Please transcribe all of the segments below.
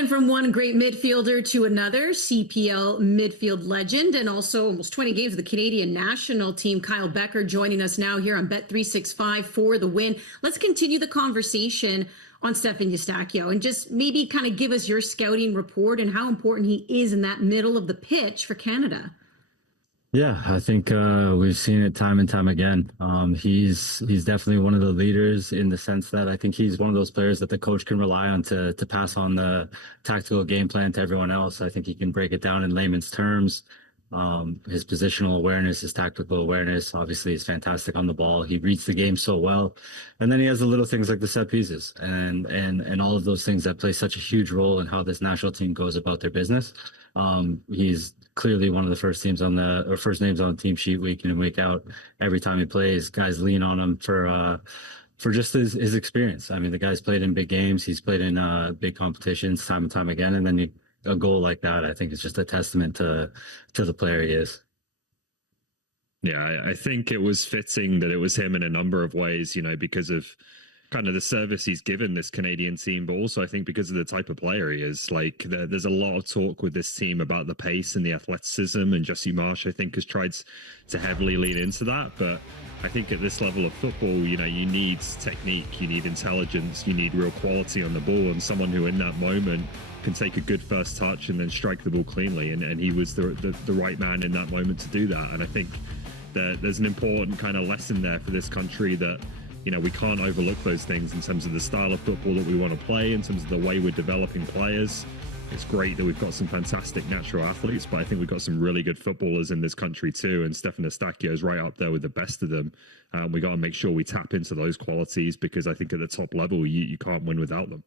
And from one great midfielder to another, CPL midfield legend and also almost 20 games with the Canadian national team, Kyle Becker, joining us now here on Bet365 for the win. Let's continue the conversation on Stephen Eustaquio and just maybe kind of give us your scouting report and how important he is in that middle of the pitch for Canada. Yeah, I think we've seen it time and time again. He's definitely one of the leaders in the sense that I think he's one of those players that the coach can rely on to pass on the tactical game plan to everyone else. I think he can break it down in layman's terms. His positional awareness, his tactical awareness, obviously is fantastic on the ball. He reads the game so well. And then he has the little things like the set pieces and all of those things that play such a huge role in how this national team goes about their business. He's clearly one of the first names on the team sheet week in and week out. Every time he plays, guys lean on him for just his experience. I mean, the guy's played in big games. He's played in big competitions time and time again. And then a goal like that, I think, is just a testament to the player he is. Yeah, I think it was fitting that it was him in a number of ways, because of kind of the service he's given this Canadian team, but also I think because of the type of player he is. Like there's a lot of talk with this team about the pace and the athleticism, and Jesse Marsch, I think, has tried to heavily lean into that. But I think at this level of football, you need technique, you need intelligence, you need real quality on the ball, and someone who in that moment can take a good first touch and then strike the ball cleanly. And he was the right man in that moment to do that. And I think that there's an important kind of lesson there for this country that, we can't overlook those things in terms of the style of football that we want to play, in terms of the way we're developing players. It's great that we've got some fantastic natural athletes, but I think we've got some really good footballers in this country too. And Stephen Eustaquio is right up there with the best of them. We got to make sure we tap into those qualities, because I think at the top level, you can't win without them.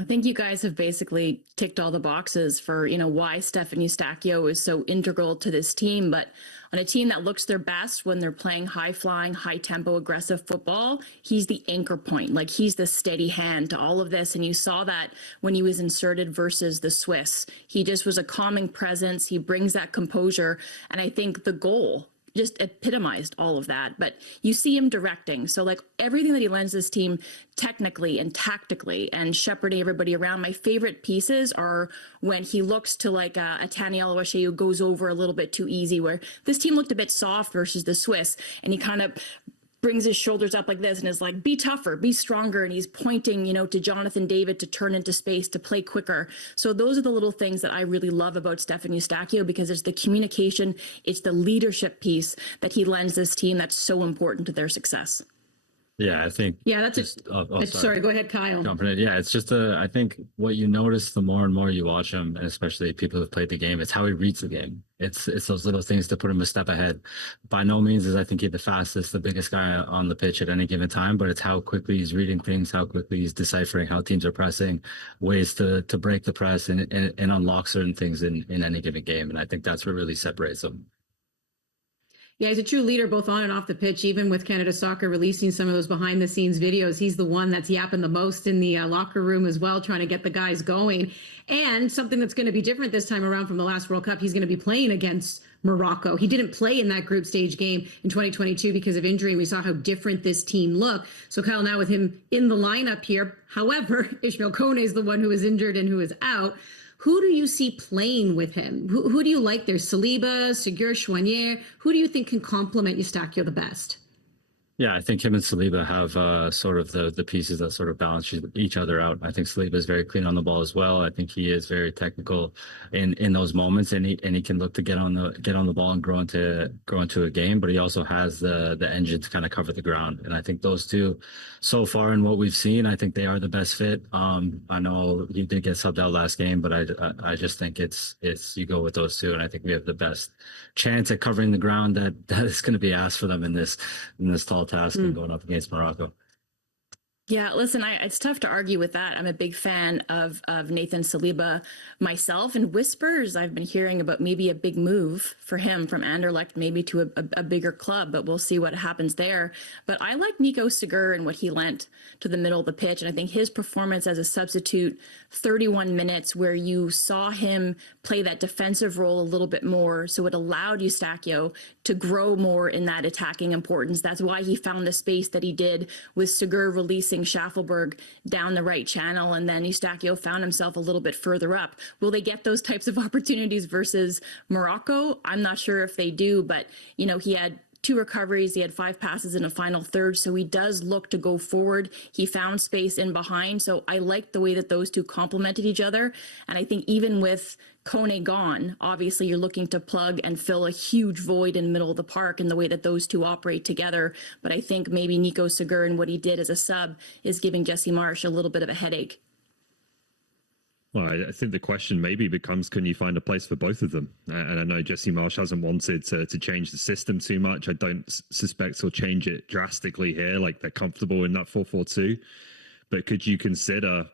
I think you guys have basically ticked all the boxes for, why Stephen Eustaquio is so integral to this team. But on a team that looks their best when they're playing high-flying, high-tempo, aggressive football, he's the anchor point. Like, he's the steady hand to all of this. And you saw that when he was inserted versus the Swiss. He just was a calming presence. He brings that composure. And I think the goal just epitomized all of that. But you see him directing. So like everything that he lends this team technically and tactically and shepherding everybody around. My favorite pieces are when he looks to like a Taniela Wache who goes over a little bit too easy, where this team looked a bit soft versus the Swiss. And he kind of brings his shoulders up like this and is like, be tougher, be stronger. And he's pointing, to Jonathan David to turn into space, to play quicker. So those are the little things that I really love about Stephen Eustaquio, because it's the communication, it's the leadership piece that he lends this team that's so important to their success. Yeah, I think. Yeah, that's just, sorry, go ahead, Kyle. Yeah, it's just I think what you notice the more and more you watch him, and especially people who've played the game, it's how he reads the game. It's those little things to put him a step ahead. By no means is I think he's the fastest, the biggest guy on the pitch at any given time, but it's how quickly he's reading things, how quickly he's deciphering how teams are pressing, ways to break the press and unlock certain things in any given game. And I think that's what really separates him. Yeah, he's a true leader both on and off the pitch. Even with Canada Soccer releasing some of those behind-the-scenes videos, he's the one that's yapping the most in the locker room as well, trying to get the guys going. And something that's going to be different this time around from the last World Cup, he's going to be playing against Morocco. He didn't play in that group stage game in 2022 because of injury, and we saw how different this team looked. So Kyle, now with him in the lineup here, however, Ishmael Kone is the one who is injured and who is out. Who do you see playing with him? Who do you like? There's Saliba, Ségur, Chouanier. Who do you think can complement Eustaquio the best? Yeah, I think him and Saliba have sort of the pieces that sort of balance each other out. I think Saliba is very clean on the ball as well. I think he is very technical in those moments, and he can look to get on the ball and grow into a game. But he also has the engine to kind of cover the ground. And I think those two, so far in what we've seen, I think they are the best fit. I know he did get subbed out last game, but I just think it's you go with those two, and I think we have the best chance at covering the ground that is going to be asked for them in this tall task and going up against Morocco. Yeah, listen, it's tough to argue with that. I'm a big fan of Nathan Saliba myself, and whispers I've been hearing about maybe a big move for him from Anderlecht, maybe to a bigger club, but we'll see what happens there. But I like Nico Ségur and what he lent to the middle of the pitch, and I think his performance as a substitute, 31 minutes, where you saw him play that defensive role a little bit more, so it allowed Eustaquio to grow more in that attacking importance. That's why he found the space that he did with Ségur releasing forcing Schaffelberg down the right channel, and then Eustaquio found himself a little bit further up. Will they get those types of opportunities versus Morocco? I'm not sure if they do, but he had 2 recoveries. He had 5 passes in a final third. So he does look to go forward. He found space in behind. So I like the way that those two complemented each other. And I think even with Kone gone, obviously you're looking to plug and fill a huge void in the middle of the park in the way that those two operate together. But I think maybe Nico Segur and what he did as a sub is giving Jesse Marsh a little bit of a headache. Well, I think the question maybe becomes, can you find a place for both of them? And I know Jesse Marsh hasn't wanted to change the system too much. I don't suspect he'll change it drastically here. Like, they're comfortable in that 4-4-2. But could you consider,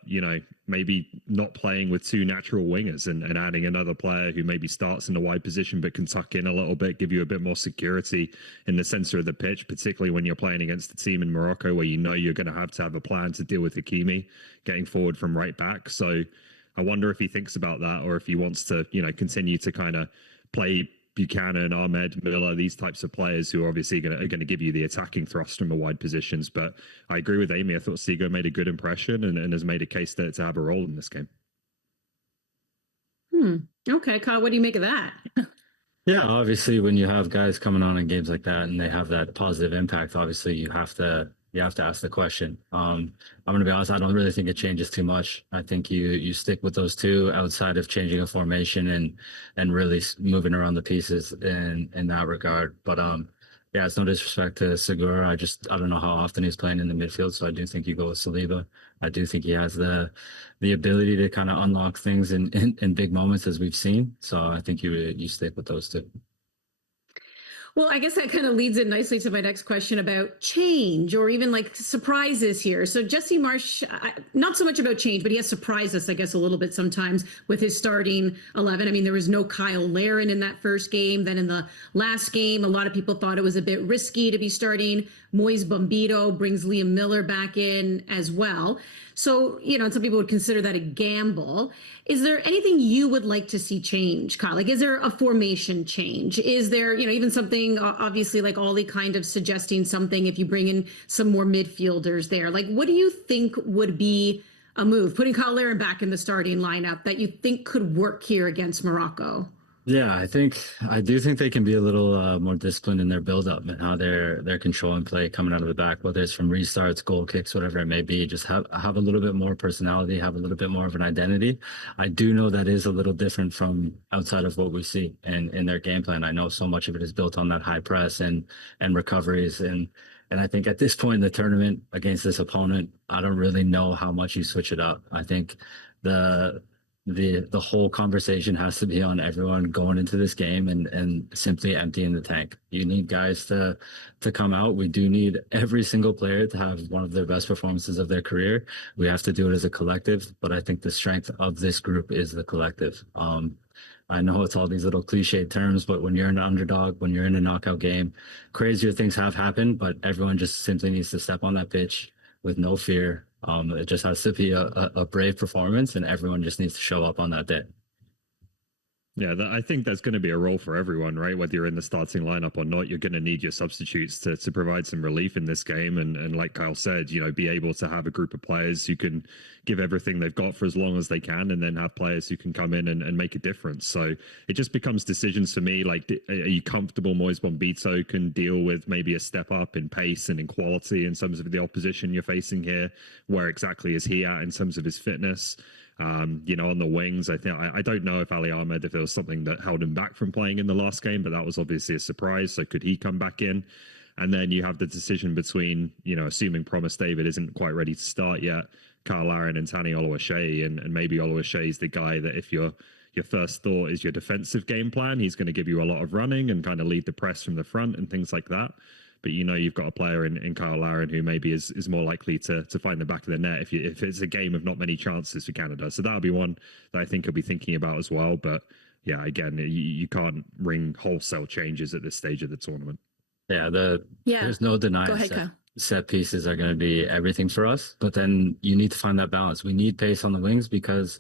maybe not playing with 2 natural wingers and adding another player who maybe starts in the wide position but can tuck in a little bit, give you a bit more security in the center of the pitch, particularly when you're playing against a team in Morocco where you're going to have a plan to deal with Hakimi getting forward from right back. So I wonder if he thinks about that, or if he wants to, continue to kind of play Buchanan, Ahmed, Miller, these types of players who are obviously going to give you the attacking thrust from the wide positions. But I agree with Amy. I thought Segur made a good impression and has made a case to have a role in this game. Okay, Kyle, what do you make of that? Yeah, obviously, when you have guys coming on in games like that and they have that positive impact, obviously you have to ask the question. I'm going to be honest, I don't really think it changes too much. I think you stick with those 2 outside of changing a formation and really moving around the pieces in that regard. But yeah, it's no disrespect to Segura. I don't know how often he's playing in the midfield, so I do think you go with Saliba. I do think he has the ability to kind of unlock things in big moments, as we've seen. So I think you stick with those 2. Well, I guess that kind of leads in nicely to my next question about change, or even like surprises here. So Jesse Marsh, not so much about change, but he has surprised us, I guess, a little bit sometimes with his starting 11. I mean, there was no Kyle Larin in that first game. Then in the last game, a lot of people thought it was a bit risky to be starting. Moise Bombito brings Liam Miller back in as well. So, some people would consider that a gamble. Is there anything you would like to see change, Kyle? Like, is there a formation change? Is there, even something, obviously, like Ollie kind of suggesting something if you bring in some more midfielders there? Like, what do you think would be a move, putting Kyle Larin back in the starting lineup, that you think could work here against Morocco? Yeah, I do think they can be a little more disciplined in their build-up and how they're controlling play coming out of the back, whether it's from restarts, goal kicks, whatever it may be. Just have a little bit more personality, have a little bit more of an identity. I do know that is a little different from outside of what we see in their game plan. I know so much of it is built on that high press and recoveries, and I think at this point in the tournament against this opponent, I don't really know how much you switch it up. I think the whole conversation has to be on everyone going into this game and simply emptying the tank. You need guys to come out. We do need every single player to have one of their best performances of their career. We have to do it as a collective, but I think the strength of this group is the collective. I know it's all these little cliche terms, but when you're an underdog, when you're in a knockout game, crazier things have happened, but everyone just simply needs to step on that pitch with no fear. It just has to be a brave performance, and everyone just needs to show up on that day. Yeah, I think there's going to be a role for everyone, right? Whether you're in the starting lineup or not, you're going to need your substitutes to provide some relief in this game. And like Kyle said, be able to have a group of players who can give everything they've got for as long as they can, and then have players who can come in and make a difference. So it just becomes decisions for me. Like, are you comfortable Moise Bombito can deal with maybe a step up in pace and in quality in terms of the opposition you're facing here? Where exactly is he at in terms of his fitness? On the wings, I don't know if Ali Ahmed, if there was something that held him back from playing in the last game, but that was obviously a surprise. So could he come back in? And then you have the decision between, assuming Promise David isn't quite ready to start yet, Kyle Larin and Tani Oluwaseyi, and maybe Oluwaseyi is the guy that if your first thought is your defensive game plan, he's going to give you a lot of running and kind of lead the press from the front and things like that. But you've got a player in Kyle Larin who maybe is more likely to find the back of the net if it's a game of not many chances for Canada. So that'll be one that I think he'll be thinking about as well. But yeah, again, you can't ring wholesale changes at this stage of the tournament. Yeah, there's no denying. Go ahead, Kyle. Set pieces are going to be everything for us, but then you need to find that balance. We need pace on the wings because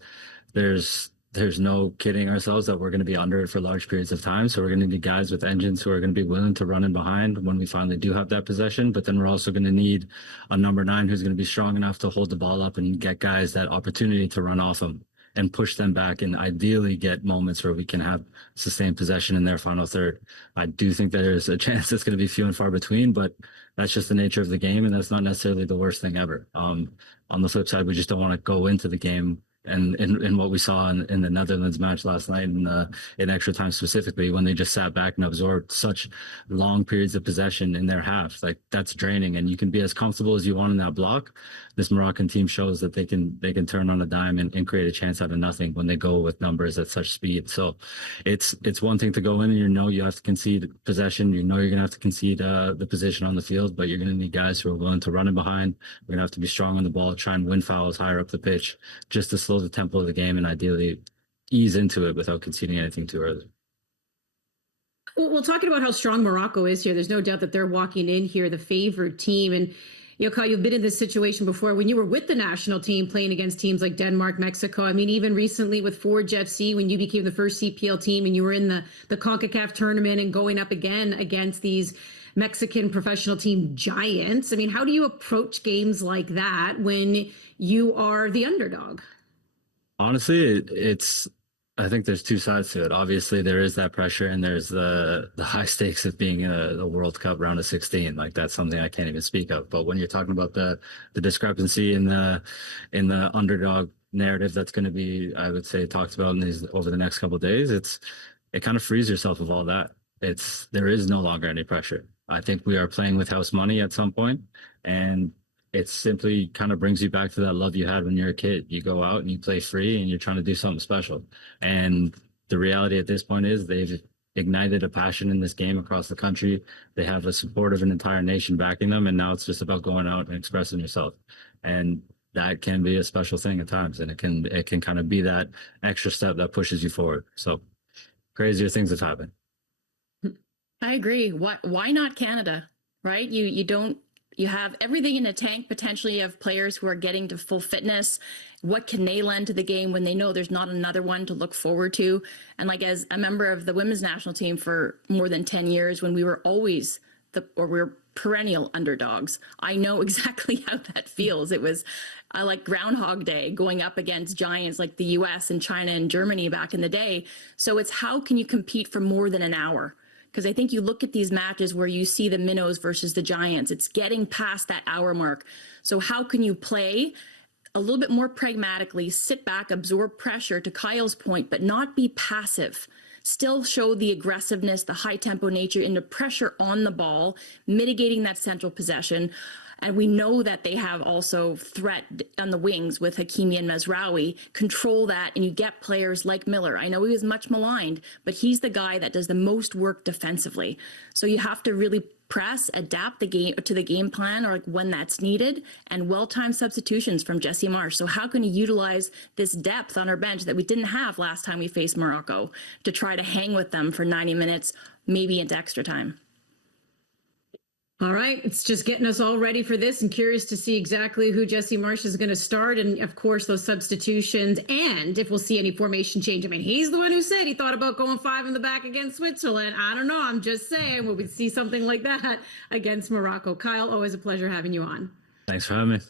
there's there's no kidding ourselves that we're going to be under it for large periods of time. So we're going to need guys with engines who are going to be willing to run in behind when we finally do have that possession. But then we're also going to need a number 9 who's going to be strong enough to hold the ball up and get guys that opportunity to run off them and push them back, and ideally get moments where we can have sustained possession in their final third. I do think that there's a chance it's going to be few and far between, but that's just the nature of the game, and that's not necessarily the worst thing ever. On the flip side, we just don't want to go into the game, and in what we saw in the Netherlands match last night, in extra time specifically, when they just sat back and absorbed such long periods of possession in their half, like that's draining. And you can be as comfortable as you want in that block. This Moroccan team shows that they can turn on a dime and create a chance out of nothing when they go with numbers at such speed. So it's one thing to go in and you have to concede possession, you're going to have to concede the position on the field, but you're going to need guys who are willing to run in behind. We're going to have to be strong on the ball, try and win fouls higher up the pitch, just to slow the tempo of the game and ideally ease into it without conceding anything too early. Well, talking about how strong Morocco is here, there's no doubt that they're walking in here the favored team. And Kyle, you've been in this situation before when you were with the national team playing against teams like Denmark, Mexico. I mean, even recently with Forge FC, when you became the first CPL team and you were in the CONCACAF tournament and going up again against these Mexican professional team giants. I mean, how do you approach games like that when you are the underdog? Honestly, I think there's two sides to it. Obviously, there is that pressure, and there's the high stakes of being a World Cup round of 16. Like that's something I can't even speak of. But when you're talking about the discrepancy in the underdog narrative that's going to be, I would say, talked about over the next couple of days, it kind of frees yourself of all that. There is no longer any pressure. I think we are playing with house money at some point, and it simply kind of brings you back to that love you had when you're a kid. You go out and you play free and you're trying to do something special. And the reality at this point is they've ignited a passion in this game across the country. They have a support of an entire nation backing them. And now it's just about going out and expressing yourself. And that can be a special thing at times. And it can kind of be that extra step that pushes you forward. So crazier things have happened. I agree. Why not Canada, right? You have everything in the tank, potentially of players who are getting to full fitness. What can they lend to the game when they know there's not another one to look forward to? And like as a member of the women's national team for more than 10 years, when we were always we were perennial underdogs, I know exactly how that feels. It was like Groundhog Day going up against giants like the US and China and Germany back in the day. So it's how can you compete for more than an hour? Because I think you look at these matches where you see the minnows versus the giants, it's getting past that hour mark. So how can you play a little bit more pragmatically, sit back, absorb pressure, to Kyle's point, but not be passive? Still show the aggressiveness, the high tempo nature, and the pressure on the ball, mitigating that central possession. And we know that they have also threat on the wings with Hakimi and Mazraoui. Control that, and you get players like Miller. I know he was much maligned, but he's the guy that does the most work defensively. So you have to really press, adapt the game to the game plan, or like when that's needed, and well-timed substitutions from Jesse Marsh. So how can you utilize this depth on our bench that we didn't have last time we faced Morocco to try to hang with them for 90 minutes, maybe into extra time? All right, it's just getting us all ready for this and curious to see exactly who Jesse Marsh is going to start, and of course those substitutions, and if we'll see any formation change. I mean, he's the one who said he thought about going 5 in the back against Switzerland. I don't know, I'm just saying, will we see something like that against Morocco? Kyle, always a pleasure having you on. Thanks for having me.